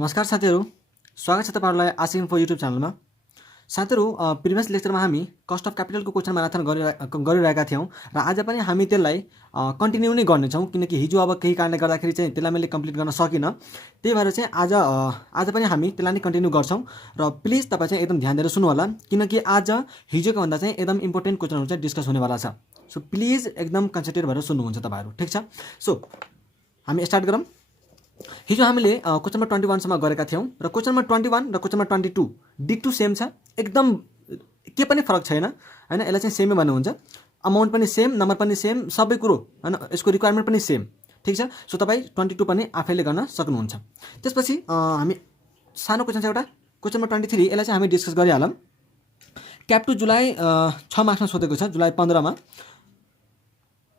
नमस्कार साथीहरू, स्वागत छ तपाईहरुलाई आशा इन्फो युट्युब च्यानलमा। साथीहरू, प्रिभियस लेक्चरमा हामी कस्ट अफ क्यापिटलको क्वेशन म्याराथन गरिरहेका थियौं र आज पनि हामी त्यसलाई कन्टिन्यू नै गर्नेछौं किनकि हिजो अब केही कारणले गर्दाखेरि चाहिँ त्यसलाई मैले कम्प्लिट गर्न सकिन। त्यही भएर चाहिँ आज पनि हामी त्यसलाई नै कन्टिन्यू गर्छौं र प्लिज तपाई चाहिँ एकदम ध्यान दिएर सुन्नु होला किनकि आज हिजोको भन्दा चाहिँ एकदम इम्पोर्टेन्ट क्वेशनहरु चाहिँ डिस्कस हुनेवाला छ। सो प्लिज एकदम कन्सन्ट्रेट भएर सुन्नुहुन्छ तपाईहरु, ठीक छ? सो हामी स्टार्ट गरौँ। हिजो हामीले क्वेशन नम्बर 21 सम्म गरेका थियौं र क्वेशन नम्बर 21 र क्वेशन नम्बर 22 डिक्टु सेम छ, एकदम के पनि फरक छैन हैन। यसलाई चाहिँ सेमै भन्नुहुन्छ, अमाउन्ट पनि सेम, नम्बर पनि सेम, सबै कुरो हैन, यसको रिक्वायरमेन्ट पनि सेम, ठीक छ? सो तपाई 22 पनि आफैले गर्न सक्नुहुन्छ। त्यसपछि हामी सानो क्वेशन छ एउटा, क्वेशन नम्बर 23, यसलाई चाहिँ हामी डिस्कस गरिहालौं। क्याप टु जुलाई 6 मार्क्समा सोधेको छ, जुलाई 15 मा।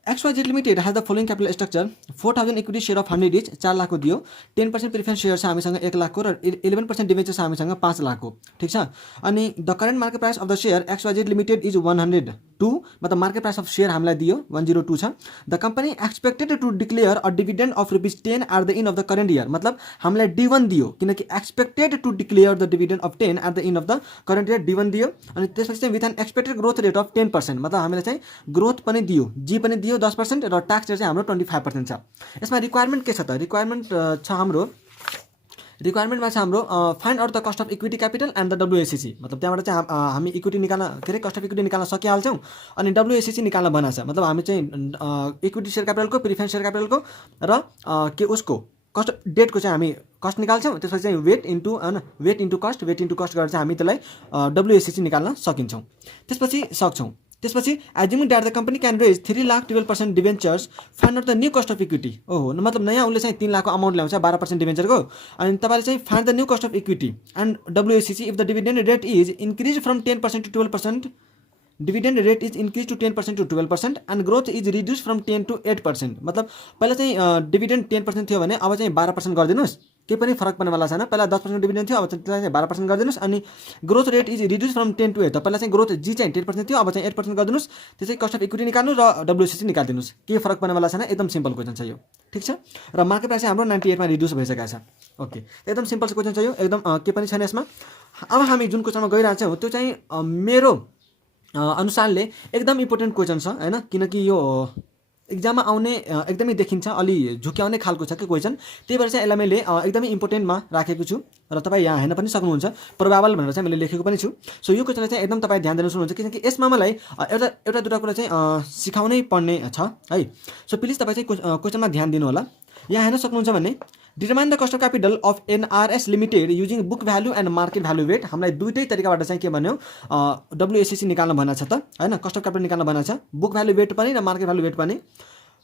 XYZ Limited has the following capital structure: 4000 equity share of 100 each, 4 lakh को दियो, 10% प्रिफरेन्स शेयर छ हामीसँग 1 लाख को र 11% डिबेन्चर छ हामीसँग 5 लाख को, ठीक छ? अनि the current market price of the share XYZ Limited is 102, मतलब मार्केट प्राइस अफ शेयर हामीलाई दियो 102 छ। The company expected to declare a dividend of ₹10 at the end of the current year, मतलब हामीलाई D1 दियो किनकि expected to declare the dividend of 10 at the end of the current year, D1 दियो। अनि त्यसपछि चाहिँ with an expected growth rate of 10%, मतलब हामीलाई चाहिँ ग्रोथ पनि दियो, जी पनि दियो 10% र ट्याक्स रेट चाहिँ हाम्रो 25% छ। यसमा रिक्वायरमेन्ट के छ त? रिक्वायरमेन्ट छ हाम्रो find out the cost of equity capital and the WACC, मतलब त्यहाँबाट चाहिँ हामी इक्विटी निकाल्न के रे कस्ट अफ इक्विटी निकाल्न सकिहाल्छौं अनि WACC निकाल्न बनाछ, मतलब हामी चाहिँ इक्विटी शेयर क्यापिटलको, प्रिफरेन्स शेयर क्यापिटलको र के उसको कस्ट डेटको चाहिँ हामी कस्ट निकाल्छौं। त्यसपछि चाहिँ वेट इन्टु कस्ट गरेर चाहिँ हामी त्यसलाई WACC निकाल्न सकिन्छौं। त्यसपछि assuming that the company can raise 3,12% debentures, find out the new cost of equity. ओहो, मतलब नयाँ उले चाहिँ 3 लाख को अमाउन्ट ल्याउँछ 12% डिबेन्चरको, अनि तपाईले चाहिँ find the new cost of equity and WACC if the dividend rate is increase from 10% to 12%, dividend rate is increase to 10% to 12% and growth is reduce from 10 to 8%, मतलब पहिला चाहिँ डिविडेन्ड 10% थियो भने अब चाहिँ 12% गरिदिनुस्, केही पनि फरक पर्नेवाला छैन। पहिला 10% डिविडेन्ड थियो, अब चाहिँ 12% गरिदिनुस्। अनि growth rate is reduce from 10 to 8, पहिला चाहिँ ग्रोथ जी चाहिँ 10% थियो, अब चाहिँ 8% गरिदिनुस्। त्यसै कस्ट अफ इक्विटी निकाल्नु र WACC निकाल्दिनुस्, केही फरक पर्नेवाला छैन, एकदम सिम्पल क्वेशन छ यो, ठीक छ? र मार्केट प्राइस हाम्रो 98 मा रिड्युस भइसकेको छ। ओके, एकदम सिम्पल क्वेशन छ यो, एकदम के पनि छैन यसमा। अब हामी जुन क्वेशनमा गइरहेका छौं त्यो चाहिँ मेरो अनुसारले एकदम इम्पोर्टेन्ट क्वेशन छ हैन, किनकि यो एक्जाममा आउने एकदमै देखिन्छ, अलि झुक्याउने खालको छ के क्वेशन। त्यही भएर चाहिँ यसलाई मैले एकदमै इम्पोर्टेन्टमा राखेको छु र तपाईँ यहाँ हेर्न पनि सक्नुहुन्छ, प्रोबेबल भनेर चाहिँ मैले लेखेको पनि छु। सो यो क्वेशनलाई चाहिँ एकदम तपाईँ ध्यान दिएर सुन्नुहुन्छ किनकि यसमा मलाई एउटा दुटा कुरा चाहिँ सिकाउनै पर्ने छ है। सो प्लिज तपाईँ चाहिँ क्वेशनमा ध्यान दिनु होला। यहाँ हेर्न सक्नुहुन्छ भने determine the cost of capital of NRS limited using book value and market value weight. हामीलाई दुईटै तरिकाबाट चाहिँ के भन्यो WACC निकाल्न भनेको छ त हैन, कस्ट अफ क्यापिटल निकाल्न भनेको छ, बुक भ्यालु वेट पनि र मार्केट भ्यालु वेट पनि।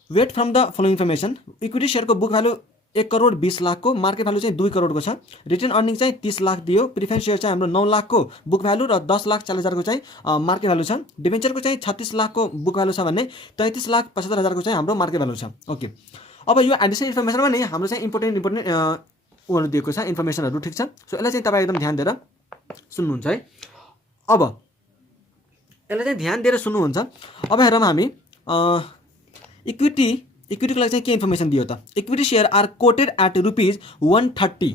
Weight from the following information: equity शेयरको बुक भ्यालु 1 करोड 20 लाख को, मार्केट भ्यालु चाहिँ 2 करोड को छ, रिटर्न अर्निङ चाहिँ 30 लाख दियो, प्रिफरेन्स शेयर चाहिँ हाम्रो 9 लाख को बुक भ्यालु र 10,40,000 को चाहिँ मार्केट भ्यालु छ, डिबेन्चरको चाहिँ 36 लाख को बुक भ्यालु छ भने 33,75,000 को चाहिँ हाम्रो मार्केट भ्यालु छ। ओके, अब यो एडिसनल इन्फर्मेसनमा नि हाम्रो चाहिँ इम्पोर्टेन्ट उहरू दिएको छ, इन्फर्मेसनहरु, ठीक छ? सो यसलाई चाहिँ तपाईँ एकदम ध्यान दिएर सुन्नुहुन्छ है। अब यसलाई चाहिँ ध्यान दिएर सुन्नुहुन्छ। अब हेरौँ हामी इक्विटीको लागि चाहिँ के इन्फर्मेसन दियो त? Equity share are quoted at ₹130,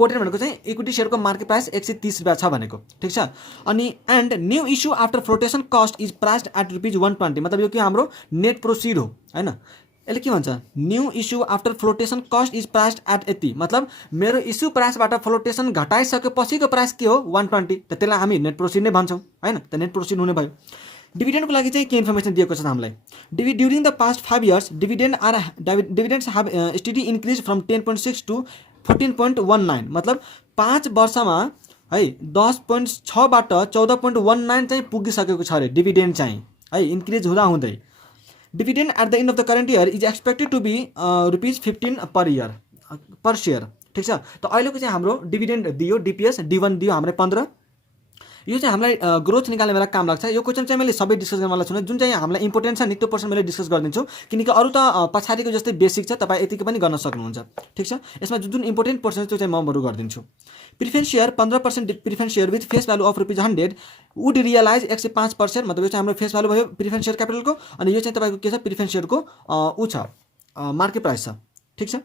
quoted भनेको चाहिँ इक्विटी शेयरको मार्केट प्राइस 130 रुपैयाँ छ भनेको, ठीक छ? अनि and new issue after flotation cost is priced at ₹120, मतलब यो के हाम्रो नेट प्रोसिड हो हैन। यसले के भन्छ? New issue after flotation cost is priced at 80, मतलब मेरो इस्यु प्राइसबाट फ्लोटेसन घटाइसकेपछिको प्राइस के हो 120, त त्यसलाई हामी नेट प्रोसिड नै भन्छौँ हैन, त नेट प्रोसिड हुने भयो। डिविडेन्डको लागि चाहिँ के इन्फर्मेसन दिएको छ हामीलाई? During the past 5 years dividends have steady increase from 10.6 to 14.19, मतलब 5 वर्षमा है 10.6 बाट 14.19 चाहिँ पुगिसकेको छ रे डिविडेन्ड चाहिँ है, इन्क्रिज हुँदा हुँदै। Dividend at the end of the current year is expected to be ₹15 per share, ठीक छ? त अहिलेको चाहिँ हाम्रो डिविडेन्ड दियो, DPS D1 दियो हाम्रो 15, यो चाहिँ हामीलाई ग्रोथ निकाल्ने बेला काम लाग्छ। यो क्वेशन चाहिँ मैले सबै डिस्कस गर्नवाला छु, जुन चाहिँ हामीलाई इम्पोर्टेन्ट छ नि त्यो पर्सन मैले डिस्कस गरिदिन्छु किनकि अरू त पछाडिको जस्तै बेसिक छ, तपाईँ यतिकै पनि गर्न सक्नुहुन्छ, ठीक छ? यसमा जुन इम्पोर्टेन्ट पर्सन त्यो चाहिँ म बरु गरिदिन्छु। Preference share 15% preference share with face value of ₹100 would realise 105%, मतलब यो चाहिँ हाम्रो फेस भ्यालु भयो प्रिफरेन्स शेयर क्यापिटलको, अनि यो चाहिँ तपाईँको के छ प्रिफरेन्स शेयरको उ छ मार्केट प्राइस छ, ठीक छ?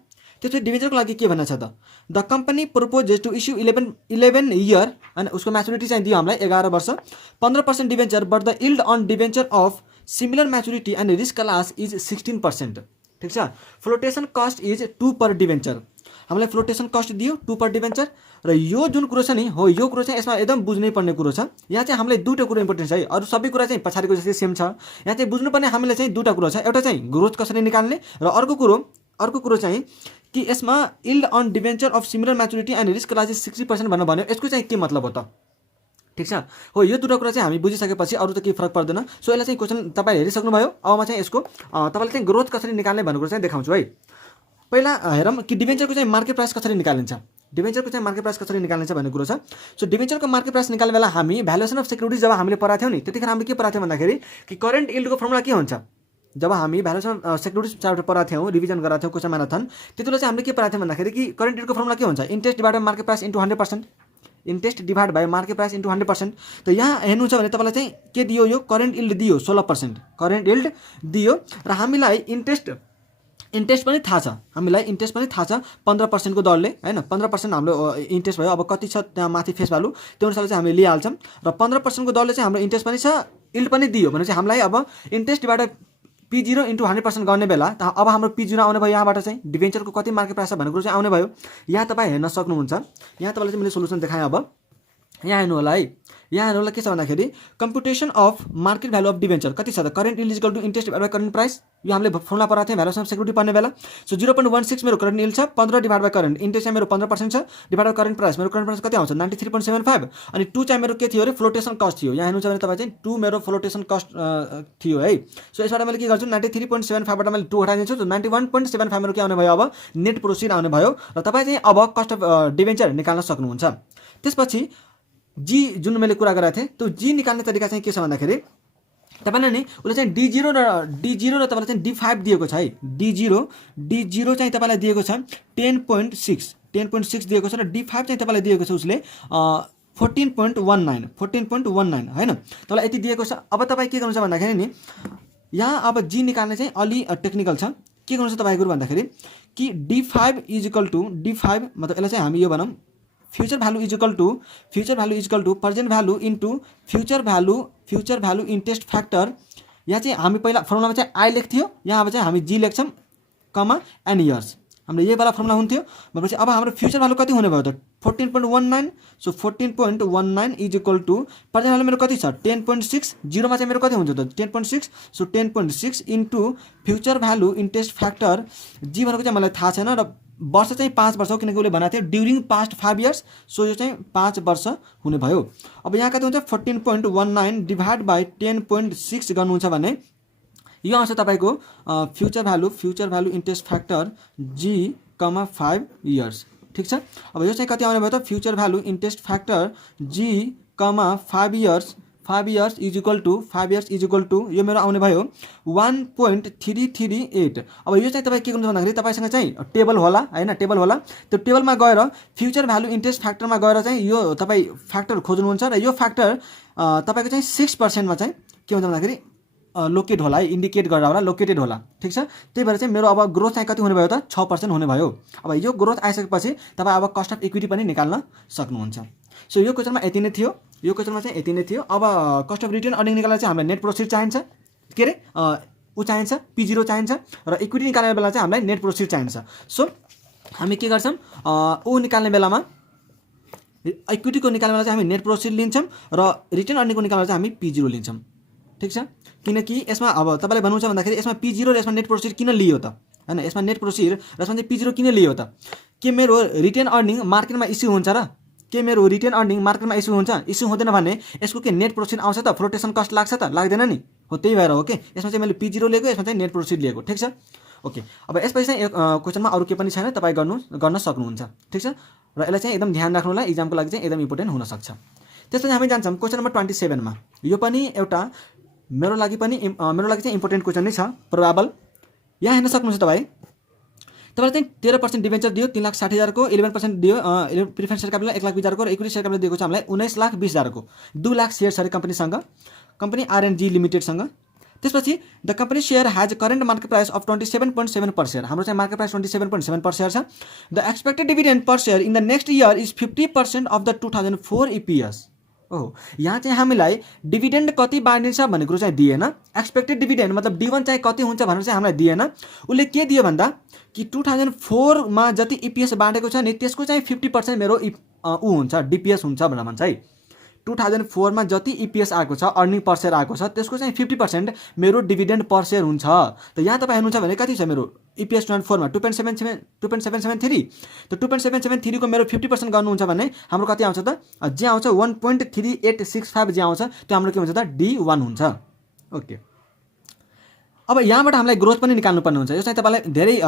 त्यसपछि डिभेन्चरको लागि के भनेको छ त, the company proposes to issue 11 year होइन, उसको म्याचुरिटी चाहिँ दियो हामीलाई 11 वर्ष, 15% debenture, but the yield on debenture of similar maturity and risk class is 16%। ठिक छ। Flotation cost is 2 per debenture, हामीलाई फ्लोटेसन कस्ट दियो 2 पर डिभेन्चर। र यो जुन कुरो छ नि हो, यो कुरो चाहिँ यसमा एकदम बुझ्नै पर्ने कुरो छ। यहाँ चाहिँ हामीलाई दुईवटा कुरो इम्पोर्टेन्ट छ है, अरू सबै कुरा चाहिँ पछाडिको जस्तै सेम छ। यहाँ चाहिँ बुझ्नुपर्ने हामीले चाहिँ दुईवटा कुरो छ, एउटा चाहिँ ग्रोथ कसरी निकाल्ने र अर्को कुरो चाहिँ कि यसमा yield on debenture of similar maturity and risk class is 60% भनेर भन्यो, यसको चाहिँ के मतलब हो त। ठिक छ हो, यो दुईवटा कुरा चाहिँ हामी बुझिसकेपछि अरू त केही फरक पर्दैन। सो यसलाई चाहिँ क्वेसन तपाईँ हेरिसक्नुभयो। अब म चाहिँ यसको तपाईँले चाहिँ ग्रोथ कसरी निकाल्ने भन्ने कुरो चाहिँ देखाउँछु है। पहिला हेरौँ कि डिभेन्चरको चाहिँ मार्केट प्राइस कसरी निकालिन्छ, डिभेन्चरको चाहिँ मार्केट प्राइस कसरी निकालिन्छ भन्ने कुरो छ। सो डिभेन्चरको मार्केट प्राइस निकाल्ने बेला हामी भ्यालुएसन अफ सिक्युरिटिज जब हामीले पढाएको थियौँ नि, त्यतिखेर हामीले के पढाएको थियौँ भन्दाखेरि कि करेन्ट यिल्डको फर्मुला के हुन्छ। जब हामी भ्यालुएसन अफ सिक्युरिटिज च्याप्टर पढाएको थियौँ, रिभिजन गराएको थियौँ क्वेसन म्याराथन, त्यतिबेला चाहिँ हामीले के पढाएको थियौँ भन्दाखेरि कि करेन्ट यिल्डको फर्मुला के हुन्छ, interest divide by market price into 100%, interest divide by market price into 100%। त यहाँ हेर्नुहुन्छ भने तपाईँलाई चाहिँ के दियो, यो करेन्ट यिल्ड दियो 16%, करेन्ट यिल्ड दियो र हामीलाई इन्ट्रेस्ट पनि थाहा छ, हामीलाई इन्ट्रेस्ट पनि थाहा छ 15% को दरले होइन, 15% हाम्रो इन्ट्रेस्ट भयो। अब कति छ त्यहाँ माथि फेस भ्यालु त्यो अनुसारले चाहिँ हामीले लिइहाल्छौँ र 15% को दरले चाहिँ हाम्रो इन्ट्रेस्ट पनि छ, यिल्ड पनि दियो भने चाहिँ हामीलाई अब इन्ट्रेस्ट डिभाइड P0 इन्टु 100% गर्ने बेला अब हाम्रो P0 आउने भयो, यहाँबाट चाहिँ डिभेन्चरको कति मार्केट प्राइस छ भन्ने कुरो चाहिँ आउने भयो। यहाँ तपाईँ हेर्न सक्नुहुन्छ, यहाँ तपाईँलाई चाहिँ मैले सोल्युसन देखाएँ। अब यहाँ हेर्नु होला है, यहाँ हेर्नु होला के छ भन्दाखेरि computation of market value of debenture कति छ त, current yield equal to interest divide by current price. यो हामीले फर्मुला पढाएको थियौँ भ्यालुएसन अफ सिक्युरिटी पढ्ने बेला। सो 0.16 मेरो करेन्ट यिल्ड छ, 15 डिभाइड बाई करेन्ट इन्ट्रेस्ट चाहिँ मेरो 15% छ, डिभाइड बाई करेन्ट प्राइस, मेरो करेन्ट प्राइस कति आउँछ 93.75 अनि 2 चाहिँ मेरो के थियो अरे फ्लोटेसन कस्ट थियो। यहाँ हेर्नुहुन्छ भने तपाईँ चाहिँ 2 मेरो फ्लोटेसन कस्ट थियो है। सो यसबाट मैले के गर्छु 93.75 बाट मैले 2 हटाइदिन्छु, 91.75 मेरो के आउने भयो, अब नेट प्रोसिड आउने भयो र तपाईँ चाहिँ अब कस्ट अफ डिभेन्चर निकाल्न सक्नुहुन्छ। त्यसपछि जी जुन मैले कुरा गरेको थिएँ त्यो जी निकाल्ने तरिका चाहिँ के छ भन्दाखेरि तपाईँले नि उसले चाहिँ D0 र तपाईँलाई चाहिँ D5 दिएको छ है। D0 चाहिँ तपाईँलाई दिएको छ 10.6 दिएको छ र D5 चाहिँ तपाईँलाई दिएको छ उसले 14.19 होइन, तपाईँलाई यति दिएको छ। अब तपाईँ के गर्नुहुन्छ भन्दाखेरि नि यहाँ अब जी निकाल्ने चाहिँ अलि टेक्निकल छ। के गर्नुहुन्छ तपाईँको भन्दाखेरि कि D5 is equal to D5 मतलब यसलाई चाहिँ हामी यो बनाऊँ future value is equal to present value into future value interest factor. यहाँ चाहिँ हामी पहिला फर्मुलामा चाहिँ आई लेख्थ्यो, यहाँ अब चाहिँ हामी जी लेख्छौँ कमा एन इयर्स, हाम्रो यही वाला फर्मुला हुन्थ्यो। भनेपछि अब हाम्रो फ्यूचर भ्यालु कति हुने भयो त 14.19। So 14.19 is equal to present value मेरो कति छ 10.6, जिरोमा चाहिँ मेरो कति हुन्छ त 10.6। So 10.6 into future value interest factor, G भनेको चाहिँ मलाई थाहा छैन र वर्ष चाहिँ 5 वर्ष हो किनकि उसले भनेको थियो ड्युरिङ पास्ट 5 इयर्स। सो यो चाहिँ 5 वर्ष हुने भयो। अब यहाँ कति हुन्छ 14.19 डिभाइड बाई 10.6 गर्नुहुन्छ भने यो आउँछ तपाईँको future value interest factor G comma 5 years. ठिक छ। अब यो चाहिँ कति आउने भयो त future value interest factor G comma 5 years is equal to यो मेरो आउने भयो 1.338। अब यो चाहिँ तपाईँ के गर्नु भन्दाखेरि तपाईँसँग चाहिँ टेबल होला होइन, टेबल होला, त्यो टेबलमा गएर फ्यूचर भ्यालु इन्ट्रेस्ट फ्याक्टरमा गएर चाहिँ यो तपाईँ फ्याक्टर खोज्नुहुन्छ र यो फ्याक्टर तपाईँको चाहिँ 6% मा चाहिँ के हुन्छ भन्दाखेरि लोकेट होला है, इन्डिकेट गरेर होला, लोकेटेड होला। ठिक छ। त्यही भएर चाहिँ मेरो अब ग्रोथ चाहिँ कति हुने भयो त 6% हुने भयो। अब यो ग्रोथ आइसकेपछि तपाईँ अब कस्ट अफ इक्विटी पनि निकाल्न सक्नुहुन्छ। सो यो क्वेसनमा यति नै थियो, अब कस्ट अफ रिटर्न अर्निङ निकाल्दा चाहिँ हामीलाई नेट प्रोसिड चाहिन्छ, के अरे ऊ चाहिन्छ P0 चाहिन्छ र इक्विटी निकाल्ने बेला चाहिँ हामीलाई नेट प्रोसिड चाहिन्छ। सो हामी के गर्छौँ ऊ निकाल्ने बेलामा इक्विटीको निकाल्ने बेला चाहिँ हामी नेट प्रोसिड लिन्छौँ र रिटर्न अर्निङको निकाल्दा चाहिँ हामी P0 लिन्छौँ। ठिक छ। किनकि यसमा अब तपाईँले भन्नुहुन्छ भन्दाखेरि यसमा P0 र यसमा नेट प्रोसिड किन लियो त होइन, यसमा नेट प्रोसिड र यसमा चाहिँ P0 किन लियो त, के मेरो रिटर्न अर्निङ मार्केटमा इस्यु हुन्छ र इस्यु हुँदैन भने यसको के नेट प्रोसिड आउँछ त, फ्लोटेसन कस्ट लाग्छ त, लाग्दैन नि हो। त्यही भएर हो कि यसमा चाहिँ मैले P0 लिएको, यसमा चाहिँ नेट प्रोसिड लिएको। ठिक छ। ओके। अब यसपछि चाहिँ क्वेसनमा अरू के पनि छैन, तपाईँ गर्न सक्नुहुन्छ। ठिक छ। र यसलाई चाहिँ एकदम ध्यान राख्नु होला, इक्जामको लागि चाहिँ एकदम इम्पोर्टेन्ट हुनसक्छ। त्यसपछि हामी जान्छौँ क्वेसन नम्बर 27 मा। यो पनि एउटा मेरो लागि चाहिँ इम्पोर्टेन्ट क्वेसन नै छ, प्रोबेबल। यहाँ हेर्न सक्नुहुन्छ तपाईँलाई चाहिँ 13% डिभेन्चर दियो 3,60,000 को, 11% दियो प्रिफरेन्स शेयर क्यापिटल 1,20,000 को र इक्विटी शेयर क्यापिटल दिएको छ हामीलाई 19,20,000 को। 2 लाख सेयर छ अरे कम्पनीसँग, कम्पनी RNG लिमिटेडसँग। त्यसपछि the company share has current market price of 27.7 per share, हाम्रो चाहिँ मार्केट प्राइस 27.7 पर सेयर छ। The expected dividend per share in the next year is 50% of the 2004 EPS। ओहो, यहाँ चाहिँ हामीलाई डिभिडेन्ड कति बाँडिन्छ भन्ने कुरो चाहिँ दिएन। एक्सपेक्टेड डिभिडेन्ड मतलब D1 चाहिँ कति हुन्छ भनेर चाहिँ हामीलाई दिएन। उसले के दियो भन्दा कि 2004 मा जति EPS बाँडेको छ नि त्यसको चाहिँ 50% मेरो हुन्छ DPS हुन्छ भनेर भन्छ है। 2004 मा जति EPS आएको छ, अर्निङ पर सेयर आएको छ, त्यसको चाहिँ 50% मेरो डिभिडेन्ड पर सेयर हुन्छ। त यहाँ तपाईँ हेर्नुहुन्छ भने कति छ मेरो EPS 2004 मा 2.773। त 2.773 को मेरो 50% गर्नुहुन्छ भने हाम्रो कति आउँछ त, जे आउँछ 1.3865 जे आउँछ त्यो हाम्रो के हुन्छ त D1 हुन्छ। ओके, अब यहाँबाट हामीलाई ग्रोथ पनि निकाल्नु पर्ने हुन्छ। यो चाहिँ तपाईलाई धेरै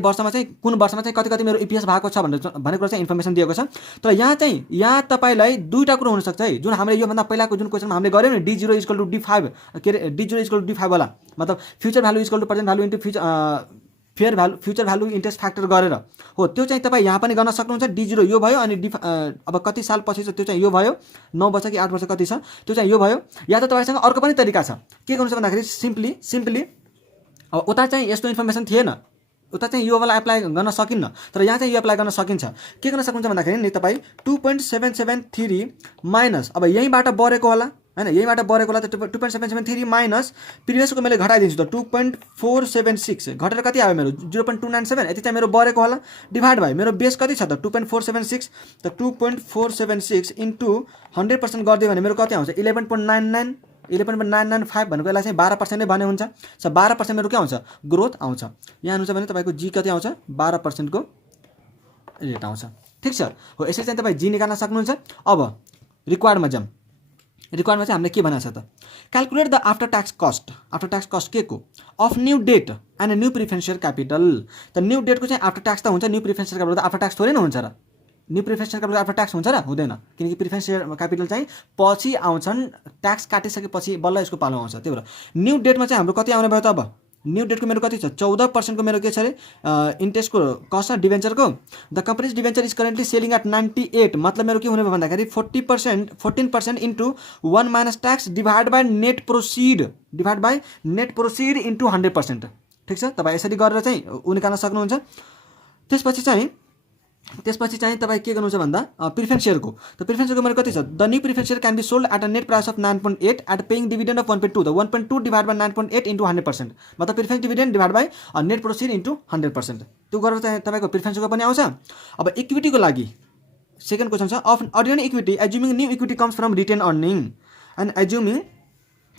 वर्षमा चाहिँ कुन वर्षमा चाहिँ कति मेरो EPS भएको छ भन्ने कुरा चाहिँ इन्फर्मेसन दिएको छ। तर यहाँ तपाईलाई दुईटा कुरा हुन सक्छ है, जुन हामीले यो भन्दा पहिलाको जुन क्वेशनमा हामीले गर्यौं नि D0 = D5 के रे D0 = D5 वाला, मतलब future value = present value into future value interest factor गरेर हो, त्यो चाहिँ तपाईँ यहाँ पनि गर्न सक्नुहुन्छ। D0 यो भयो अनि अब कति साल पछि छ त्यो चाहिँ यो भयो, 9 वर्ष कि 8 वर्ष कति छ त्यो चाहिँ यो भयो। या त तपाईसँग अर्को पनि तरिका छ, के गर्नुहुन्छ भन्दाखेरि सिम्पली अब उता चाहिँ यस्तो इन्फर्मेसन थिएन, उता चाहिँ यो वाला एप्लाई गर्न सकिन्न, तर यहाँ चाहिँ यो एप्लाई गर्न सकिन्छ। के गर्न सक्नुहुन्छ भन्दाखेरि नि तपाईँ 2.773 माइनस अब यहीँबाट बढेको होला हैन, यहीँबाट बढेको होला त 2.773 माइनस प्रिभियसको मैले घटाइदिन्छु त 2.476 घटेर कति आयो मेरो 0.297, यति चाहिँ मेरो बढेको होला, डिभाइड बाइ मेरो बेस कति छ त 2.476, त 2.476 इन्टु 100% गरिदियो भने मेरो कति आउँछ 11.995 भनेको यसलाई चाहिँ 12% नै भने हुन्छ। सो 12% मेरो के आउँछ ग्रोथ आउँछ। यहाँ हुन्छ भने तपाईको जी कति आउँछ 12% को रेट आउँछ। ठीक छ, हो यसरी चाहिँ तपाई जी निकाल्न सक्नुहुन्छ। अब रिक्वायर्डमा जाम। रिक्वायर्डमा चाहिँ हामीले के भनेको छ त, calculate the after tax cost के को of new debt and new preference share capital. त न्यू डेटको चाहिँ आफ्टर ट्याक्स त हुन्छ, न्यू प्रिफरेन्स शेयर क्यापिटल त आफ्टर ट्याक्स थोरै न हुन्छ र, new preference share capital after tax हुन्छ र हुँदैन, किनकि प्रिफरेन्स शेयर क्यापिटल चाहिँ पछि आउँछन्, ट्याक्स काटिसकेपछि बल्ल यसको पालो आउँछ। त्यही भएर न्यू डेटमा चाहिँ हाम्रो कति आउने भयो त, अब न्यू डेटको मेरो कति छ 14% को मेरो के छ अरे इन्ट्रेस्टको कस्ट डिभेन्चरको। The company's debenture is currently selling at 98, मतलब मेरो के हुने भयो भन्दाखेरि 14% into 1 minus tax divide by net proceed into 100%। ठिक छ, तपाईँ यसरी गरेर चाहिँ ऊ निकाल्न सक्नुहुन्छ। त्यसपछि चाहिँ तपाईँ के गर्नुहुन्छ भन्दा प्रिफरेन्स शेयरको, त प्रिफरेन्स शेयरको मेरो कति छ, the new preference share can be sold at a net price of 9.8 at paying dividend of 1.2, the 1.2 divide by 9.8 into 100%, मतलब preference dividend divide by net proceed into 100%। त्यो गरेर चाहिँ तपाईँको प्रिफरेन्स शेयरको पनि आउँछ। अब इक्विटीको लागि सेकेन्ड क्वेसन छ, of ordinary equity assuming new equity comes from retain earning and assuming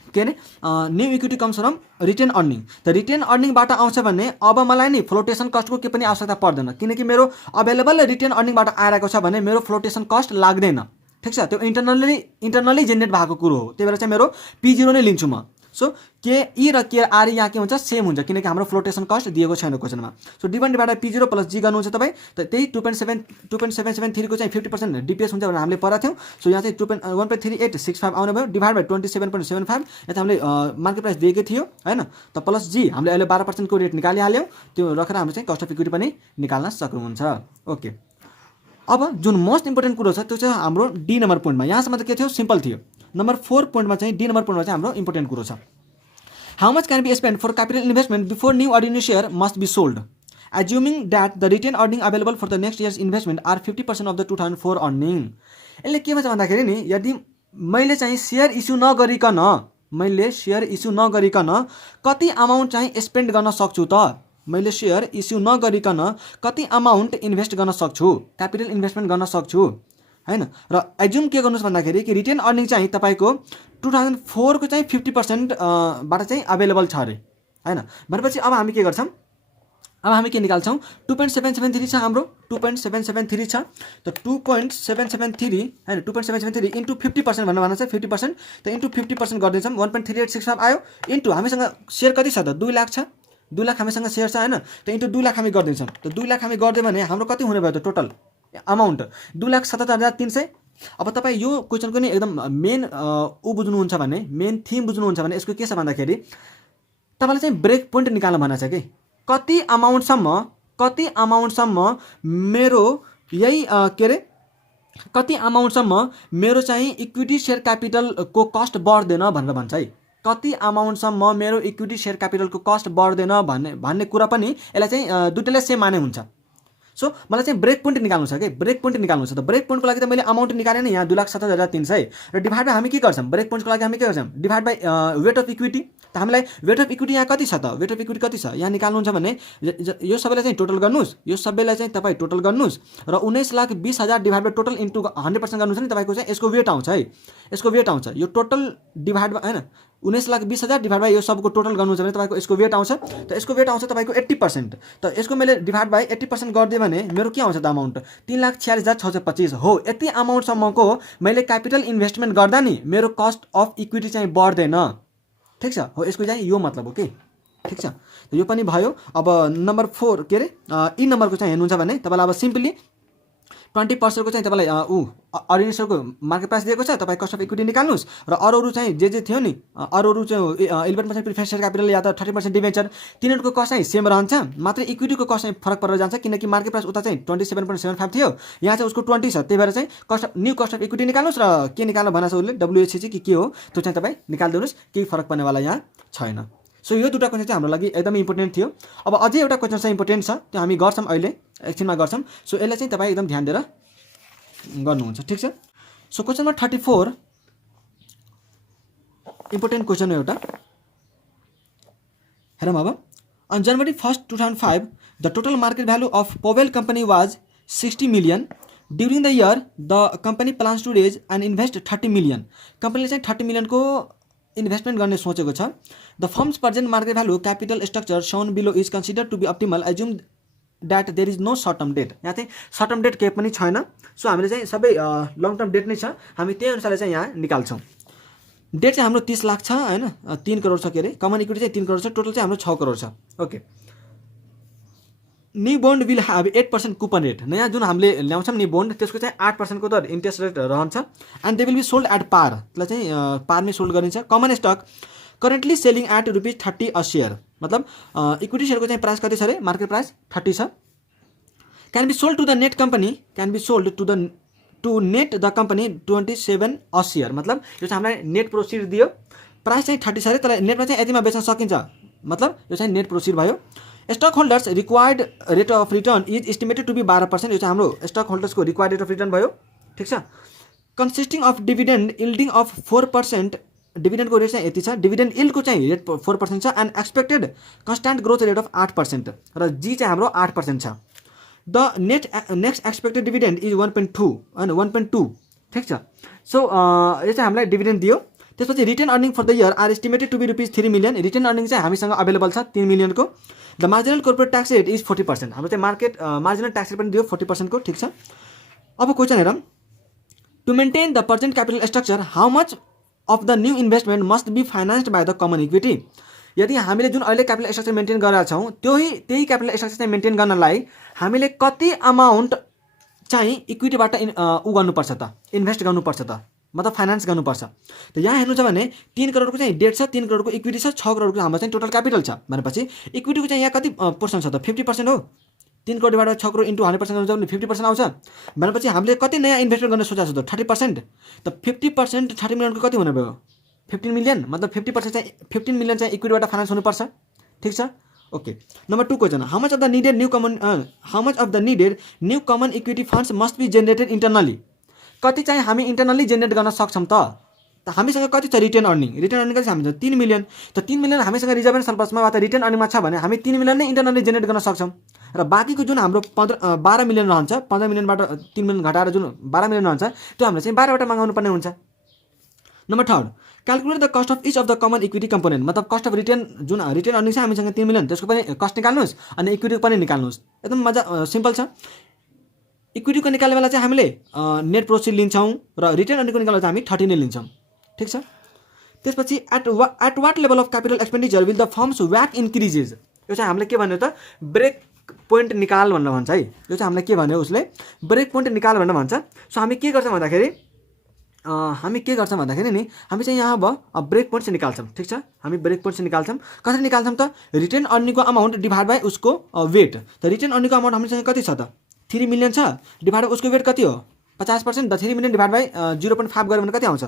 के अरे new equity comes from retain earning. त रिटेन अर्निङबाट आउँछ भने अब मलाई नि फ्लोटेसन कस्टको के पनि आवश्यकता पर्दैन, किनकि मेरो अभाइलेबल रिटेन अर्निङबाट आइरहेको छ भने मेरो फ्लोटेसन कस्ट लाग्दैन। ठिक छ, त्यो इन्टरनली जेनेरेट भएको कुरो हो, त्यही भएर चाहिँ मेरो P0 नै लिन्छु म। सो के ई र के आर यहाँ के हुन्छ सेम हुन्छ, किनकि हाम्रो फ्लोटेसन कस्ट दिएको छैन क्वेसनमा। So D1 divide by P0 plus G गर्नुहुन्छ तपाईँ, त त्यही 2.773 को चाहिँ 50% DPS हुन्छ भनेर हामीले पढाएको थियौँ। सो यहाँ चाहिँ 1.3865 आउने भयो, डिभाइड बाई 27.75, यहाँ चाहिँ हामीले मार्केट प्राइस दिएकै थियो हैन, त प्लस जी हामीले अहिले 12% को रेट निकालिहाल्यौँ, त्यो राखेर हामीले चाहिँ कस्ट अफ इक्विटी पनि निकाल्न सक्नुहुन्छ। ओके, अब जुन मोस्ट इम्पोर्टेन्ट कुरो छ त्यो चाहिँ हाम्रो डी नम्बर पोइन्टमा, यहाँसम्म त के थियो सिम्पल थियो। नम्बर 4 पोइन्टमा चाहिँ डी नम्बर पोइन्टमा चाहिँ हाम्रो इम्पोर्टेन्ट कुरो छ, how much can be spend for capital investment before new ordinary share must be sold assuming that the retain earning available for the next years investment are 50% of the 2004 earning. यसले के भन्छ भन्दाखेरि नि, यदि मैले चाहिँ सेयर इस्यु नगरिकन कति अमाउन्ट चाहिँ स्पेन्ड गर्न सक्छु त, मैले सेयर इस्यु नगरिकन कति अमाउन्ट इन्भेस्ट गर्न सक्छु, क्यापिटल इन्भेस्टमेन्ट गर्न सक्छु हैन। र एज्युम के गर्नुहोस् भन्दाखेरि कि रिटेन अर्निङ चाहिँ तपाईँको 2004 को चाहिँ 50% बाट चाहिँ अभाइलेबल छ अरे हैन। भनेपछि अब हामी के गर्छौँ, अब हामी के निकाल्छौँ 2.773 छ हाम्रो, 2.773 छ, त 2.773 हैन 2.773 इन्टु 50% भनेर भन्छ 50%, त इन्टु 50% गरिदिन्छौँ 1.3865 आयो, इन्टु हामीसँग सेयर कति छ त 2 लाख छ, 2 लाख हामीसँग सेयर छ हैन, त इन्टु 2 लाख हामी गरिदिन्छौँ। त 2 लाख हामी गरिदियो भने हाम्रो कति हुने भयो त टोटल अमाउन्ट 2,77,300। अब तपाईँ यो क्वेसनको नि एकदम मेन बुझ्नुहुन्छ भने, मेन थिम बुझ्नुहुन्छ भने यसको के छ भन्दाखेरि तपाईँलाई चाहिँ ब्रेक पोइन्ट निकाल्न भनेको छ कि कति अमाउन्टसम्म मेरो यही के अरे कति अमाउन्टसम्म मेरो चाहिँ इक्विटी सेयर क्यापिटलको कस्ट बढ्दैन भनेर भन्छ है। कति अमाउन्टसम्म मेरो इक्विटी सेयर क्यापिटलको कस्ट बढ्दैन भन्ने कुरा पनि यसलाई चाहिँ दुईटैले सेम माने हुन्छ। सो मलाई चाहिँ ब्रेक पोइन्ट निकाल्नु छ कि ब्रेक पोइन्ट निकाल्नु छ। त ब्रेक पोइन्टको लागि त मैले अमाउन्ट निकालेँ नि यहाँ 2,70,300 र डिभाइड बाई हामी के गर्छौँ ब्रेक पोइन्टको लागि हामी के गर्छौँ divide by weight of equity. त हामीलाई वेट अफ इक्विटी यहाँ कति छ त वेट अफ इक्विटी कति छ यहाँ निकाल्नुहुन्छ भने यो सबैलाई चाहिँ टोटल गर्नुहोस् यो सबैलाई चाहिँ तपाईँ टोटल गर्नुहोस् र 19,20,000 डिभाइड बाई टोटल इन्टु 100% गर्नुहुन्छ नि तपाईँको चाहिँ यसको वेट आउँछ है यसको वेट आउँछ यो टोटल डिभाइड बाई होइन 19,20,000 डिभाइड बाई यो सबको टोटल गर्नुहुन्छ भने तपाईँको यसको वेट आउँछ। त यसको वेट आउँछ तपाईँको 80%। त यसको मैले डिभाइड बाई 80% गरिदिएँ भने मेरो के आउँछ त अमाउन्ट 3,46,625 हो। यति अमाउन्टसम्मको मैले क्यापिटल इन्भेस्टमेन्ट गर्दा नि मेरो कस्ट अफ इक्विटी चाहिँ बढ्दैन। ठिक छ हो यसको चाहिँ यो मतलब हो कि ठिक छ। यो पनि भयो। अब नम्बर 4 के अरे ई नम्बरको चाहिँ हेर्नुहुन्छ भने तपाईँलाई अब सिम्पली 20% चाहिँ तपाईँलाई अर्निङ सेयरको मार्केट प्राइस दिएको छ तपाईँ कस्ट अफ इक्विटी निकाल्नुहोस् र अरू चाहिँ जे थियो नि अरू चाहिँ 11% प्रिफरेन्स सेयर क्यापिटल या त 30% डिबेन्चर तिनीहरूको कस्ट चाहिँ सेम रहन्छ मात्र इक्विटीको कस्ट चाहिँ फरक परेर जान्छ किनकि मार्केट प्राइस उता चाहिँ 27.75 थियो यहाँ चाहिँ उसको 20 छ। त्यही भएर चाहिँ न्यू कस्ट अफ इक्विटी निकाल्नुहोस् र के निकाल्नु भनेको छ उसले WHCC कि के हो त्यो चाहिँ तपाईँ निकालिदिनुहोस् केही फरक पर्नेवाला यहाँ छैन। सो यो दुईवटा क्वेसन चाहिँ हाम्रो लागि एकदमै इम्पोर्टेन्ट थियो। अब अझै एउटा क्वेसन चाहिँ इम्पोर्टेन्ट छ त्यो हामी गर्छौँ अहिले एकछिनमा गर्छौँ। सो यसलाई चाहिँ तपाईँ एकदम ध्यान दिएर गर्नुहुन्छ ठिक छ। So question number 34 important question हो एउटा हेरौँ। अब on January 1, 2005 the total market value of Powell company was 60 million। During the year the company plans to raise and invest 30 million। कम्पनीले चाहिँ 30 million को इन्भेस्टमेन्ट गर्ने सोचेको छ। The firm's present market value capital structure shown below is consider to be optimal assume that there is no short term debt. यहाँ चाहिँ short term date केही पनि छैन। सो हामीले चाहिँ सबै लङ टर्म डेट नै छ हामी त्यही अनुसारले चाहिँ यहाँ निकाल्छौँ। डेट चाहिँ हाम्रो 30 लाख छ होइन 3 करोड छ के अरे कमन इक्विटी चाहिँ 3 करोड छ टोटल चाहिँ हाम्रो 6 करोड छ। Okay new bond will have 8% coupon rate. नयाँ जुन हामीले ल्याउँछौँ नि बोन्ड त्यसको चाहिँ 8% को त इन्ट्रेस्ट रेट रहन्छ and they will be sold at par. त्यसलाई चाहिँ पारमै सोल्ड गरिन्छ। Common stock currently selling at ₹30 a share मतलब इक्विटी सेयरको चाहिँ प्राइस कति छ अरे मार्केट प्राइस 30 छ। Can be sold to the net company can be sold to net the company 27 a share मतलब यो चाहिँ हामीलाई नेट प्रोसिड दियो प्राइस चाहिँ 30 छ अरे तर नेटमा चाहिँ यतिमा बेच्न सकिन्छ मतलब यो चाहिँ नेट प्रोसिड भयो। Stock holders required rate of return is estimated to be 12%। यो चाहिँ हाम्रो स्टक होल्डर्सको रिक्वायर्ड रेट अफ रिटर्न भयो ठिक छ। Consisting of dividend yielding of 4%। डिभिडेन्डको रेट चाहिँ यति छ डिभिडेन्ड इल्डको चाहिँ रेट 4% छ and expected constant growth rate of 8% र जी चाहिँ हाम्रो 8% छ। The next expected dividend is 1.2 होइन 1.2 ठिक छ। सो यो चाहिँ हामीलाई डिभिडेन्ड दियो। त्यसपछि retain earning for the year are estimated to be ₹3 million। Retain earning चाहिँ हामीसँग अभाइलेबल छ 3 million को। The marginal corporate tax rate is 40%। हाम्रो चाहिँ मार्केट मार्जिनल ट्याक्स रेट पनि दियो 40% को ठिक छ। अब क्वेसन हेरौँ to maintain the present capital structure how much of the new investment must be financed by the common equity. यदि हामीले जुन अहिले क्यापिटल स्ट्रक्चर मेन्टेन गरेका छौँ त्यही क्यापिटल स्ट्रक्चर चाहिँ मेन्टेन गर्नलाई हामीले कति अमाउन्ट चाहिँ इक्विटीबाट गर्नुपर्छ त इन्भेस्ट गर्नुपर्छ त मतलब फाइनान्स गर्नुपर्छ। त यहाँ हेर्नु छ भने 3 करोडको चाहिँ डेट छ 3 करोडको इक्विटी छ 6 करोडको हाम्रो चाहिँ टोटल क्यापिटल छ भनेपछि इक्विटीको चाहिँ यहाँ कति पर्सेन्ट छ त 50% हो। 3 करोड डिभाइड 6 करोड इन्टु 100% गर्नु भने 50% आउँछ भनेपछि हामीले कति नयाँ इन्भेस्टमेन्ट गर्न सोचेको छ त 30%। त 50% 30 मिलियनको कति हुने भयो 15 million मतलब 50% चाहिँ 15 million चाहिँ इक्विटीबाट फाइनान्स हुनुपर्छ ठिक छ। Okay number 2 question how much of the needed new common equity funds must be generated internally. कति चाहिँ हामी इन्टरनली जेनेरेट गर्न सक्छौँ त हामीसँग कति छ रिटेन अर्निङ कति छ हामीसँग 3 million। त 3 million हामीसँग रिजर्भ एन्ड सरप्लसमा वा त रिटेन अर्निङमा छ भने हामी 3 million नै इन्टरनली जेनेरेट गर्न सक्छौँ र बाँकीको जुन हाम्रो 12 million रहन्छ 15 millionबाट 3 million घटाएर जुन 12 million रहन्छ त्यो हामीले चाहिँ 12 वटा मगाउनु पर्ने हुन्छ। Number 3 calculate the cost of each of the common equity component मतलब कस्ट अफ रिटेन जुन रिटेन अर्निङ छ हामीसँग 3 million त्यसको पनि कस्ट निकाल्नुहोस् अनि इक्विटीको पनि निकाल्नुहोस् एकदम मजा सिम्पल छ। इक्विटीको निकाल्ने बेला चाहिँ हामीले नेट प्रोसिड लिन्छौँ र रिटेन अर्निङको निकाल्दा चाहिँ हामी 30 नै लिन्छौँ ठिक छ। त्यसपछि at what level of capital expenditure will the firm's व्याक इन्क्रिजेज। यो चाहिँ हामीले के भन्यो त ब्रेक पोइन्ट निकाल भनेर भन्छ है। यो चाहिँ हामीलाई के भन्यो उसले ब्रेक पोइन्ट निकाल भनेर भन्छ। सो हामी के गर्छौँ भन्दाखेरि नि हामी चाहिँ यहाँ अब ब्रेक पोइन्ट चाहिँ निकाल्छौँ ठिक छ। हामी ब्रेक पोइन्ट चाहिँ निकाल्छौँ कसरी निकाल्छौँ त रिटेन अर्निङको अमाउन्ट डिभाइड बाई उसको वेट। त रिटेन अर्निङको अमाउन्ट हामीसँग कति छ त 3 million छ डिभाइड उसको वेट कति हो 50%। द 3 million डिभाइड बाई 0.5 गऱ्यो भने कति आउँछ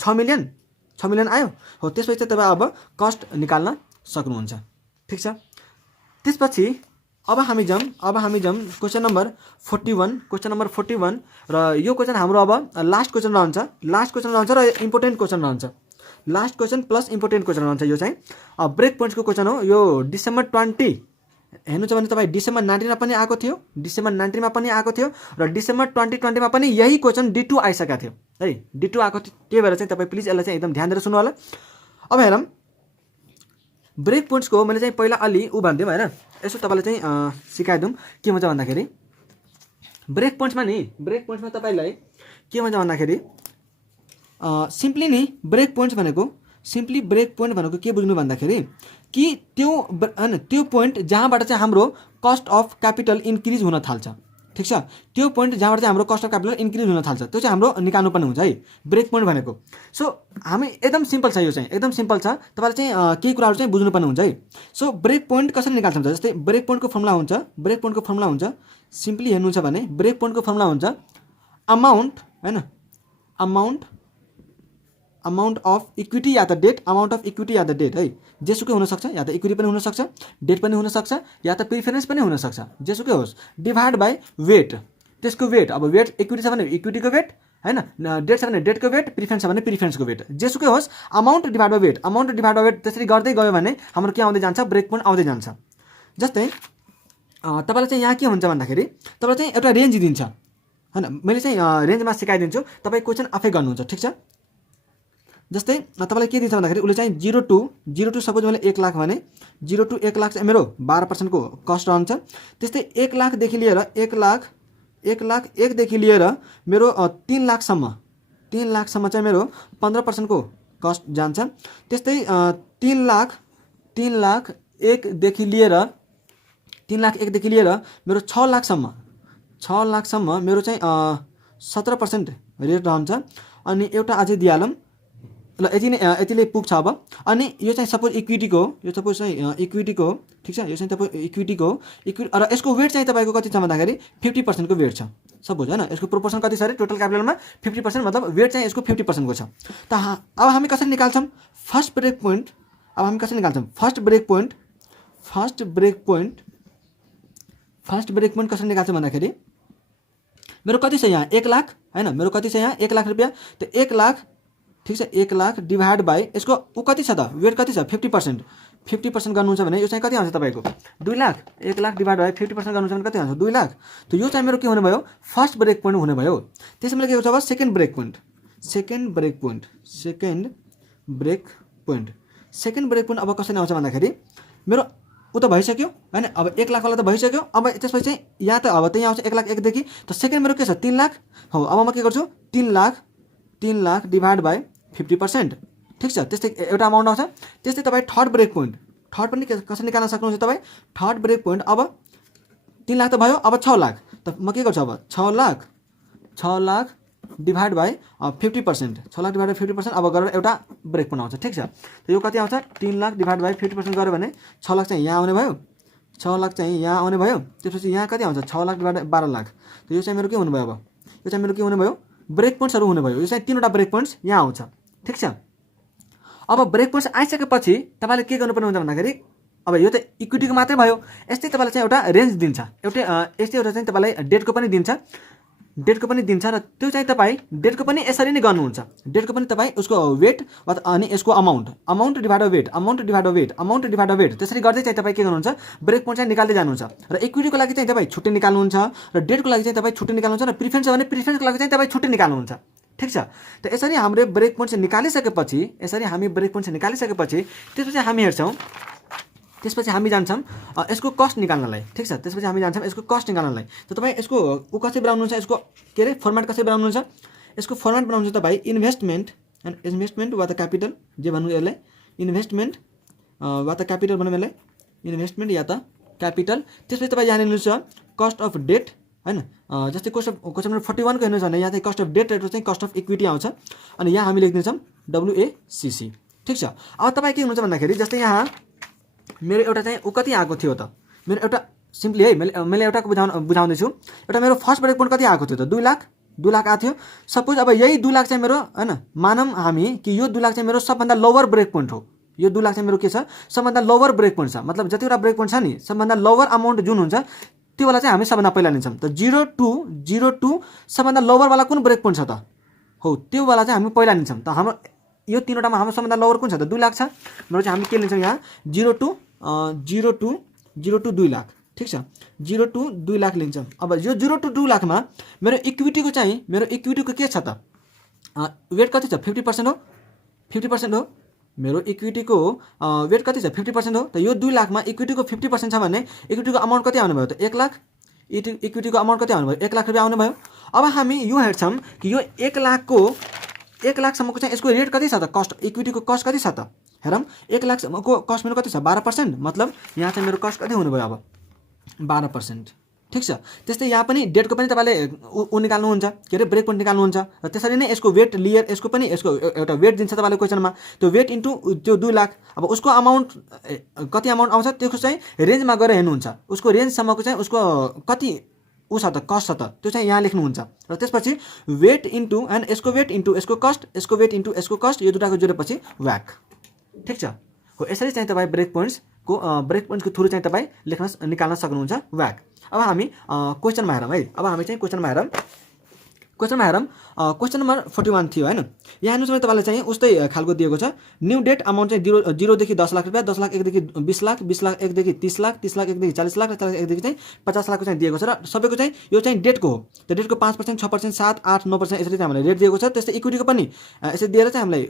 6 million 6 मिलियन आयो हो। त्यसपछि चाहिँ तपाईँ अब कस्ट निकाल्न सक्नुहुन्छ। ठिक छ। त्यसपछि अब हामी जाउँ क्वेसन नम्बर 41 र यो क्वेसन हाम्रो अब लास्ट क्वेसन रहन्छ र इम्पोर्टेन्ट क्वेसन रहन्छ। Last question plus important question रहन्छ। यो चाहिँ ब्रेक पोइन्ट्सको क्वेसन हो। यो डिसेम्बर 20 हेर्नु छ भने तपाईँ डिसेम्बर 19मा पनि आएको थियो, डिसेम्बर 19मा पनि आएको थियो र डिसेम्बर 2020मा पनि यही क्वेसन D2 आइसकेको थियो है, D2 आएको थियो। त्यही भएर चाहिँ तपाईँ प्लिज यसलाई चाहिँ एकदम ध्यान दिएर सुन्नु होला। अब हेरौँ ब्रेक पोइन्ट्सको मैले चाहिँ पहिला अलि भनिदिउँ होइन, यसो तपाईँलाई चाहिँ सिकाइदिउँ के हुन्छ भन्दाखेरि ब्रेक पोइन्ट्समा तपाईँलाई के हुन्छ भन्दाखेरि सिम्पली नि ब्रेक पोइन्ट्स भनेको के बुझ्नु भन्दाखेरि कि त्यो पोइन्ट जहाँबाट चाहिँ हाम्रो कस्ट अफ क्यापिटल इन्क्रिज हुन थाल्छ। ठिक छ। त्यो पोइन्ट जहाँबाट चाहिँ हाम्रो कस्ट अफ क्यापिटल इन्क्रिज हुन थाल्छ त्यो चाहिँ हाम्रो निकाल्नु पर्ने हुन्छ है ब्रेक पोइन्ट भनेको। सो हामी एकदम सिम्पल छ, यो चाहिँ एकदम सिम्पल छ। तपाईँले चाहिँ केही कुराहरू चाहिँ बुझ्नुपर्ने हुन्छ है। सो ब्रेक पोइन्ट कसरी निकाल्छ हुन्छ, जस्तै ब्रेक पोइन्टको फर्मुला हुन्छ सिम्पली हेर्नुहुन्छ भने ब्रेक पोइन्टको फर्मुला हुन्छ अमाउन्ट होइन, अमाउन्ट अफ इक्विटी या त डेट, अमाउन्ट अफ इक्विटी या त डेट है, जेसुकै हुनसक्छ, या त इक्विटी पनि हुनसक्छ, डेट पनि हुनसक्छ, या त प्रिफरेन्स पनि हुनसक्छ, जेसुकै होस्, डिभाइड बाई वेट, त्यसको वेट। अब वेट इक्विटी छ भने इक्विटीको वेट होइन, डेट छ भने डेटको वेट, प्रिफरेन्स छ भने प्रिफरेन्सको वेट, जेसुकै होस् अमाउन्ट डिभाइड बाई वेट, त्यसरी गर्दै गयो भने हाम्रो के आउँदै जान्छ, ब्रेक पोइन्ट आउँदै जान्छ। जस्तै तपाईँलाई चाहिँ यहाँ के हुन्छ भन्दाखेरि तपाईँलाई चाहिँ एउटा रेन्ज दिन्छ होइन, मैले चाहिँ रेन्जमा सिकाइदिन्छु, तपाईँ क्वेसन आफै गर्नुहुन्छ। ठिक छ। जस्तै तपाईँलाई के दिन्छ भन्दाखेरि उसले चाहिँ 0 to सपोज मैले 1 लाख भने 0 to 1 लाख चाहिँ मेरो 12% को कस्ट रहन्छ। त्यस्तै 1 लाखदेखि लिएर 1 लाख 1 देखि लिएर मेरो 3 लाखसम्म चाहिँ मेरो 15% को कस्ट जान्छ। त्यस्तै 3 लाख 1 देखि लिएर मेरो 6 लाखसम्म मेरो चाहिँ 17% रेट रहन्छ। अनि एउटा अझै दिइहालौँ ल, यतिले पुग्छ अब। अनि यो चाहिँ सपोज इक्विटीको, यो सपोज चाहिँ इक्विटीको, ठिक छ, यो चाहिँ तपाईँ इक्विटीको र यसको वेट चाहिँ तपाईँको कति छ भन्दाखेरि 50% को वेट छ सपोज होइन। यसको प्रोपोर्सन कति छ अरे टोटल क्यापिटलमा 50%, मतलब वेट चाहिँ यसको 50% को छ। त अब हामी कसरी निकाल्छौँ first break point, first break point कसरी निकाल्छौँ भन्दाखेरि मेरो कति छ यहाँ 1 लाख होइन, मेरो कति छ यहाँ 1 लाख रुपियाँ। त 1 लाख ठिक छ, 1 लाख डिभाइड बाई यसको कति छ त वेट कति छ 50% गर्नुहुन्छ भने यो चाहिँ कति आउँछ तपाईँको 2 लाख। 1 लाख डिभाइड बाई 50% गर्नुहुन्छ भने कति आउँछ 2 लाख। त यो चाहिँ मेरो के हुने भयो फर्स्ट ब्रेक पोइन्ट हुने भयो। त्यसमा के हुन्छ अब सेकेन्ड ब्रेक पोइन्ट अब कसरी आउँछ भन्दाखेरि मेरो उता भइसक्यो हैन, अब 1 लाख वाला त भइसक्यो। अब त्यसपछि चाहिँ यहाँ त अब त्यही आउँछ 1 लाख 1 देखि, त सेकेन्ड मेरो के छ 3 लाख हो। अब म के गर्छु 3 लाख डिभाइड बाई 50%, ठीक छ। त्यस्तै एउटा अमाउन्ट आउँछ। त्यस्तै तपाईँ थर्ड पनि कसरी निकाल्न सक्नुहुन्छ तपाईँ थर्ड ब्रेक पोइन्ट। अब 3 लाख त भयो, अब 6 लाख, त म के गर्छु अब 6 lakh divide by 50%, 6 lakh divide by 50% अब गरेर एउटा ब्रेक पोइन्ट आउँछ, ठीक छ। त यो कति आउँछ 3 लाख डिभाइड बाई 50% गऱ्यो भने 6 लाख चाहिँ यहाँ आउने भयो, 6 लाख चाहिँ यहाँ आउने भयो। त्यसपछि यहाँ कति आउँछ 6 लाख डिभाइड 12 लाख। त यो चाहिँ मेरो के हुनुभयो, अब यो चाहिँ मेरो के हुने भयो ब्रेक पोइन्ट्सहरू हुने भयो। यो चाहिँ 3वटा ब्रेक पोइन्ट्स यहाँ आउँछ, ठीक छ। अब ब्रेक पोइन्ट्स आइसकेपछि तपाईँले के गर्नुपर्ने हुन्छ भन्दाखेरि अब यो त इक्विटीको मात्रै भयो। यस्तै तपाईँलाई चाहिँ एउटा रेन्ज दिन्छ, यस्तै एउटा चाहिँ तपाईँलाई डेटको पनि दिन्छ र त्यो चाहिँ तपाईँ डेटको पनि यसरी नै गर्नुहुन्छ। डेटको पनि तपाईँ उसको वेट अनि यसको अमाउन्ट डिभाइड बाई वेट त्यसरी गर्दै चाहिँ तपाईँ के गर्नुहुन्छ ब्रेक पोइन्ट चाहिँ निकाल्दै जानुहुन्छ। र इक्विटीको लागि चाहिँ तपाईँ छुट्टै निकाल्नुहुन्छ र डेटको लागि चाहिँ तपाईँ छुट्टै निकाल्नुहुन्छ र प्रिफरेन्स भने प्रिफरेन्सको लागि चाहिँ तपाईँ छुट्टै निकाल्नुहुन्छ, ठीक छ। त यसरी हामीले ब्रेक पोइन्ट निकालिसकेपछि त्यसपछि हामी हेर्छौँ, त्यसपछि हामी जान्छौँ यसको कस्ट निकाल्नलाई, ठीक छ। त्यसपछि हामी जान्छौँ यसको कस्ट निकाल्नलाई। त तपाईँ यसको कसरी बनाउनुहुन्छ, यसको के अरे फर्मेट कसरी बनाउनुहुन्छ, यसको फर्मेट बनाउनुहुन्छ तपाईँ इन्भेस्टमेन्ट वा त क्यापिटल जे भन्नु यसलाई, इन्भेस्टमेन्ट वा त क्यापिटल भनौँ यसलाई, इन्भेस्टमेन्ट या त क्यापिटल। त्यसपछि तपाईँ यहाँ हेर्नुहुन्छ कस्ट अफ डेट हैन, जस्तै क्वेसन नम्बर 41 को हेर्नुहुन्छ भने यहाँ चाहिँ कस्ट अफ डेट रेट चाहिँ कस्ट अफ इक्विटी आउँछ। अनि यहाँ हामी लेख्दिन्छौँ WACC, ठीक छ। अब तपाईँ के हुनुहुन्छ भन्दाखेरि जस्तै यहाँ मेरो एउटा चाहिँ कति आएको थियो त, मेरो एउटा सिम्पली है मैले एउटाको बुझाउँदैछु। एउटा मेरो फर्स्ट ब्रेक पोइन्ट कति आएको थियो त 2 लाख 2 लाख आएको थियो। सपोज अब यही 2 लाख चाहिँ मेरो हैन मानौँ हामी कि यो 2 लाख चाहिँ मेरो सबभन्दा लोवर ब्रेक पोइन्ट हो। यो 2 लाख चाहिँ मेरो के छ सबभन्दा लोवर ब्रेक पोइन्ट छ। मतलब जतिवटा ब्रेक पोइन्ट छ नि सबभन्दा लोवर अमाउन्ट जुन हुन्छ त्यो वाला चाहिँ हामी सबभन्दा पहिला लिन्छौँ। त 02 सबभन्दा लोवर वाला कुन ब्रेक पोइन्ट छ त हो त्यो वाला चाहिँ हामी पहिला लिन्छौँ। त हाम्रो यो तीनवटामा हाम्रो सबभन्दा लोवर कुन छ त 2 लाख छ। मेरो चाहिँ हामी के लिन्छौँ यहाँ 02 2 लाख ठीक छ 2 लाख लिन्छौँ। अब यो 2 लाखमा मेरो इक्विटीको के छ त वेट कति छ 50% हो 50% हो। मेरो इक्विटीको वेट कति छ 50% हो। त यो 2 लाखमा इक्विटीको 50% छ भने इक्विटीको अमाउन्ट कति आउने भयो त 1 लाख। इक्विटीको अमाउन्ट कति आउने भयो 1 लाख रुपियाँ आउने भयो। अब हामी यो हेर्छौँ कि यो 1 लाखसम्मको चाहिँ यसको रेट कति छ त कस्ट इक्विटीको कस्ट कति छ त हेरौँ 1 लाखसम्मको कस्ट मेरो कति छ 12%। मतलब यहाँ चाहिँ मेरो कस्ट कति हुने भयो अब 12% ठीक छ। त्यस्तै यहाँ पनि डेटको पनि तपाईँले ऊ निकाल्नुहुन्छ के अरे ब्रेक पोइन्ट निकाल्नुहुन्छ र त्यसरी नै यसको वेट लिएर यसको पनि यसको एउटा वेट दिन्छ तपाईँले क्वेसनमा त्यो वेट इन्टु त्यो 2 लाख। अब उसको अमाउन्ट कति अमाउन्ट आउँछ त्यसको चाहिँ रेन्जमा गएर हेर्नुहुन्छ उसको रेन्जसम्मको चाहिँ उसको कति ऊ छ त कस्ट छ त त्यो चाहिँ यहाँ लेख्नुहुन्छ र त्यसपछि वेट इन्टु एन्ड यसको वेट इन्टु यसको कस्ट यसको वेट इन्टु यसको कस्ट यो दुटाको जोडेपछि व्याक ठीक छ। हो यसरी चाहिँ तपाईँ ब्रेक पोइन्ट्सको थ्रु चाहिँ तपाईँ निकाल्न सक्नुहुन्छ व्याक। अब हामी क्वेसनमा हेरौँ है। अब हामी चाहिँ क्वेसनमा हेरौँ क्वेसन नम्बर 41 थियो हैन। यहाँ हेर्नुहोस् तपाईँलाई चाहिँ उस्तै खालको दिएको छ न्यू डेट अमाउन्ट चाहिँ 0 देखि 10 लाख रुपियाँ 10 लाख 1 देखि 20 लाख 20 लाख 1 देखि 30 लाख 30 लाख 1 देखि 40 लाख र 40 लाख 1 देखि चाहिँ 50 लाखको चाहिँ दिएको छ र सबैको चाहिँ यो चाहिँ डेटको हो। त डेटको 5% 6% 7 8 9% यसरी चाहिँ हामीलाई रेट दिएको छ। त्यस्तै इक्विटीको पनि यसरी दिएर चाहिँ हामीलाई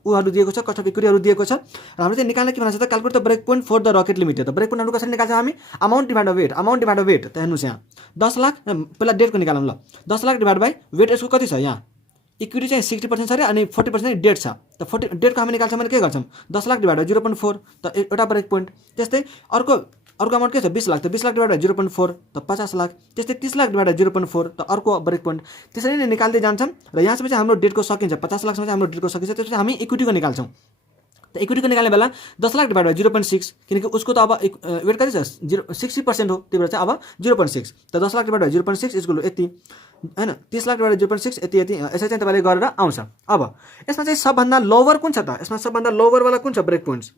उहरू दिएको छ कस्ट अफ इक्विटीहरू दिएको छ र हामीले चाहिँ निकाल्न के भन्छ त calculate the break point for the rocket limited. त ब्रेक पोइन्टहरू कसरी निकाल्छौँ हामी अमाउन्ट डिभाइड बाइ वेट। त हेर्नुहोस् यहाँ 10 लाख पहिला डेटको निकालौँ ल 10 लाख डिभाइड बाइ वेट यसको कति छ यहाँ इक्विटी चाहिँ 60% छ अरे अनि 40% डेट छ। त 40 डेटको हामी निकाल्छौँ भने के गर्छौँ 10 लाख डिभाइड बाइ 0.4 त एउटा ब्रेक पोइन्ट। त्यस्तै अर्को अमाउन्ट के छ 20 लाख त 20 लाख डिभाइड बाइ 0.4 त 50 लाख। त्यस्तै 30 लाख डिभाइड बाइ 0.4 त अर्को ब्रेक पोइन्ट। त्यसरी नै निकाल्दै जान्छौँ र यहाँसम्म चाहिँ हाम्रो डेटको सकिन्छ 50 लाखसम्म चाहिँ हाम्रो डेटको सकिन्छ। त्यसपछि हामी इक्विटीको निकाल्छौँ। त इक्विटीको निकाल्ने बेला 10 लाख डिभाइड बाइ 0.6 किनकि उसको त अब वेट कति छ 60% हो त्यही भएर चाहिँ अब 0.6 त 10 लाख डिभाइड बाइ 0.6 इक्वल यति हैन 30 लाख डिभाइड 0.6 यति यसरी चाहिँ तपाईँले गरेर आउँछ। अब यसमा चाहिँ सबभन्दा लोवर कुन छ त यसमा सबभन्दा लोवर वाला कुन छ ब्रेक पोइन्ट्स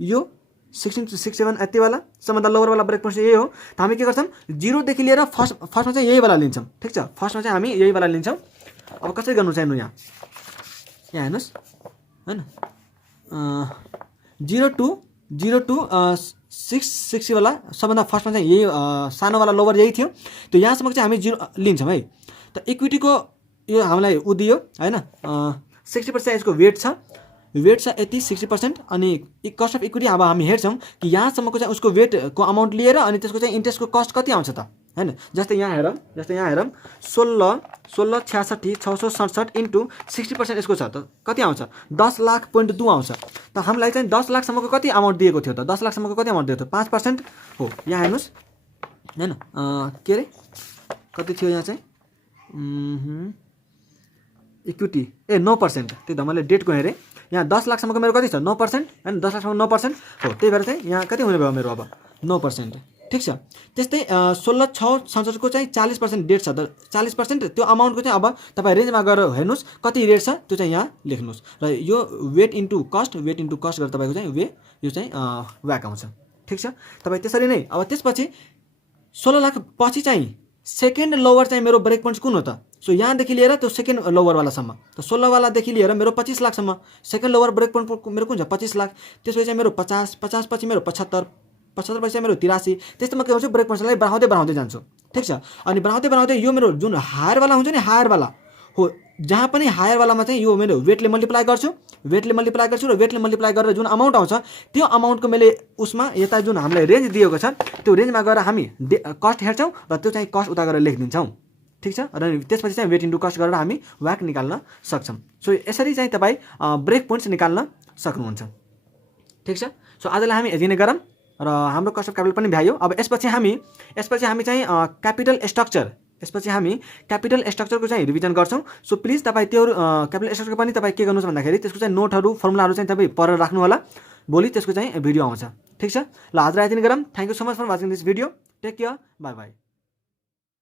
यो 16 to 67 यति वाला सबभन्दा लोवर वाला ब्रेक पोइन्ट्स यही हो। त हामी के गर्छौँ 0 देखि लिएर फर्स्टमा चाहिँ यही वाला लिन्छौँ ठीक छ। फर्स्टमा चाहिँ हामी यही वाला लिन्छौँ। अब कसरी गर्नु चाहिँ यहाँ हेर्नुहोस् हैन 0 to 660 वाला सबभन्दा फर्स्टमा चाहिँ यही सानो वाला लोवर यही थियो। त्यो यहाँसम्म चाहिँ हामी 0 लिन्छौँ है। त इक्विटीको यो हामीलाई उ दियो हैन 60% यसको वेट छ यति 60% अनि कस्ट अफ इक्विटी अब हामी हेर्छौँ कि यहाँसम्मको चाहिँ उसको वेटको अमाउन्ट लिएर अनि त्यसको चाहिँ इन्ट्रेस्टको कस्ट कति आउँछ त हैन। जस्तै यहाँ हेरौँ 16,66,667 इन्टु 60% यसको छ त कति आउँछ 10 लाख.2 आउँछ। त हामीलाई चाहिँ 10 लाखसम्मको कति अमाउन्ट दिएको थियो त 10 लाखसम्मको कति अमाउन्ट दिएको थियो 5% हो। यहाँ हेर्नुहोस् हैन के अरे कति थियो यहाँ चाहिँ इक्विटी 9% त्यही त मैले डेटको हेरेँ यहाँ 10 लाखसम्मको मेरो कति छ 9% हैन 10 लाखसम्म 9% हो त्यही भएर चाहिँ यहाँ कति हुने भयो मेरो अब 9% ठीक छ। त्यस्तै 16,667 चाहिँ 40% डेट छ त 40% त्यो अमाउन्टको चाहिँ अब तपाईँ रेन्जमा गएर हेर्नुहोस् कति रेट छ त्यो चाहिँ यहाँ लेख्नुहोस् र यो वेट इन्टु कस्ट गरेर तपाईँको चाहिँ यो चाहिँ व्याक आउँछ ठीक छ। तपाईँ त्यसरी नै अब त्यसपछि 16 लाख पछि चाहिँ सेकेन्ड लोवर चाहिँ मेरो ब्रेक पोइन्ट्स कुन हो त सो यहाँदेखि लिएर त्यो सेकेन्ड लोवरवालासम्म त 16 वालादेखि लिएर मेरो 25 लाखसम्म सेकेन्ड लोवर ब्रेक पोइन्ट मेरो कुन छ 25 लाख। त्यसपछि चाहिँ मेरो 50 पछि मेरो 75 पछि चाहिँ मेरो 83 त्यस्तोमा के हुन्छ ब्रेक पोइन्ट्सलाई बढाउँदै जान्छु ठीक छ। अनि बढाउँदै यो मेरो जुन हायरवाला हुन्छ नि हायरवाला हो जहाँ पनि हायरवालामा चाहिँ यो मेरो वेटले मल्टिप्लाई गर्छु र वेटले मल्टिप्लाई गरेर जुन अमाउन्ट आउँछ त्यो अमाउन्टको मैले उसमा यता जुन हामीलाई रेन्ज दिएको छ त्यो रेन्जमा गएर हामी कस्ट हेर्छौँ र त्यो चाहिँ कस्ट उता गरेर लेखिदिन्छौँ ठीक छ। र त्यसपछि चाहिँ वेट इन्टु कस्ट गरेर हामी व्याक निकाल्न सक्छौँ। सो यसरी चाहिँ तपाईँ ब्रेक पोइन्ट्स निकाल्न सक्नुहुन्छ ठीक छ। सो आजलाई हामी यति नै गरौँ र हाम्रो कस्ट अफ क्यापिटल पनि भ्यायो। अब यसपछि हामी चाहिँ क्यापिटल स्ट्रक्चरको चाहिँ रिभिजन गर्छौँ। सो प्लिज तपाईँ त्यो क्यापिटल स्ट्रक्चर पनि तपाईँ के गर्नुहोस् भन्दाखेरि त्यसको चाहिँ नोटहरू फर्मुलाहरू चाहिँ तपाईँ पढेर राख्नु होला भोलि त्यसको चाहिँ भिडियो आउँछ ठीक छ। ल आजलाई यति नै गरौँ। Thank you so much for watching this video. Take care bye by.